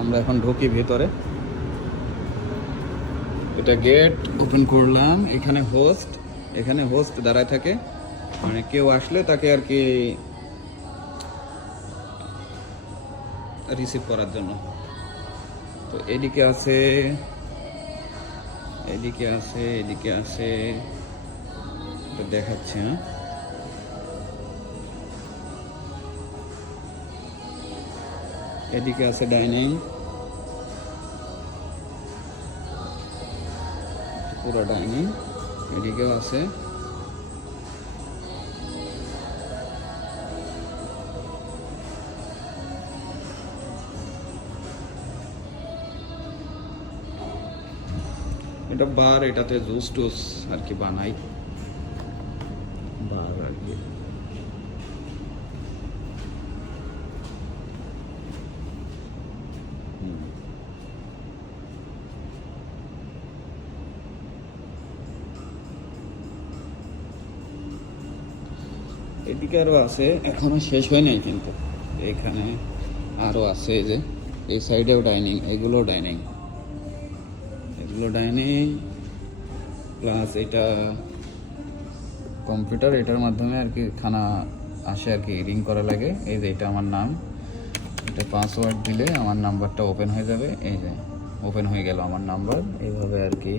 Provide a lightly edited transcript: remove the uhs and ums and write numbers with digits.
আমরা এখন ঢুকি ভেতরে। এটা গেট ওপেন করলাম। এখানে হোস্ট দাঁড়ায় থাকে, মানে কেউ আসলে তাকে আর কি রিসিভ করার জন্য। তো এদিকে আছে এটা দেখাচ্ছে না। এদিকে আছে ডাইনিং, পুরো ডাইনিং। এদিকেও আছে। এটা বার, এটাতে জুস টুস আর কি বানাই, বার আর কি। এদিকে আরো আছে, এখনো শেষ হয় নাই কিন্তু। এখানে আরো আছে, এই যে এই সাইডেও ডাইনিং, এগুলো ডাইনিং প্লাস এটা কম্পিউটার, এটার মাধ্যমে আর কি খানা আসে আর কি, রিং করা লাগে। এই যে এটা আমার নাম, এটা পাসওয়ার্ড দিলে আমার নাম্বারটা ওপেন হয়ে যাবে। এই যে ওপেন হয়ে গেল আমার নাম্বার, এইভাবে আর কি